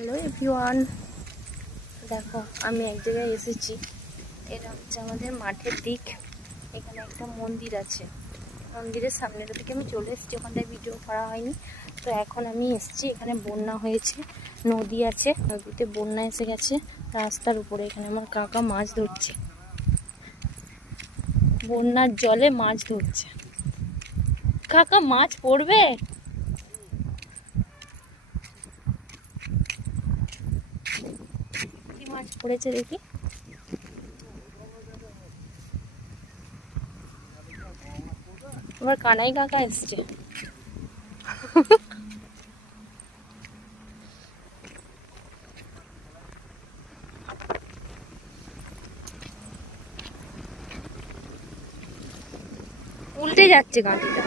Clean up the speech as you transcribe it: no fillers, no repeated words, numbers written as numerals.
Hello everyone, দেখো আমি এক জায়গায় এসেছি। এটা হচ্ছে আমাদের মাঠের দিক। এখানে একটা মন্দির আছে, মন্দিরের সামনেটা থেকে আমি চলে এসেছি, ওখানটায় ভিডিও করা হয়নি। তো এখন আমি এসেছি, এখানে বন্যা হয়েছে, নদী আছে, নদীতে বন্যা এসে গেছে রাস্তার উপরে। এখানে আমার কাকা মাছ ধরছে, বন্যার জলে মাছ ধরছে। কাকা মাছ পড়বে? কি মাছ পড়েছে দেখি। আবার কানাই কাকা এসছে। উল্টে যাচ্ছে গাড়িটা।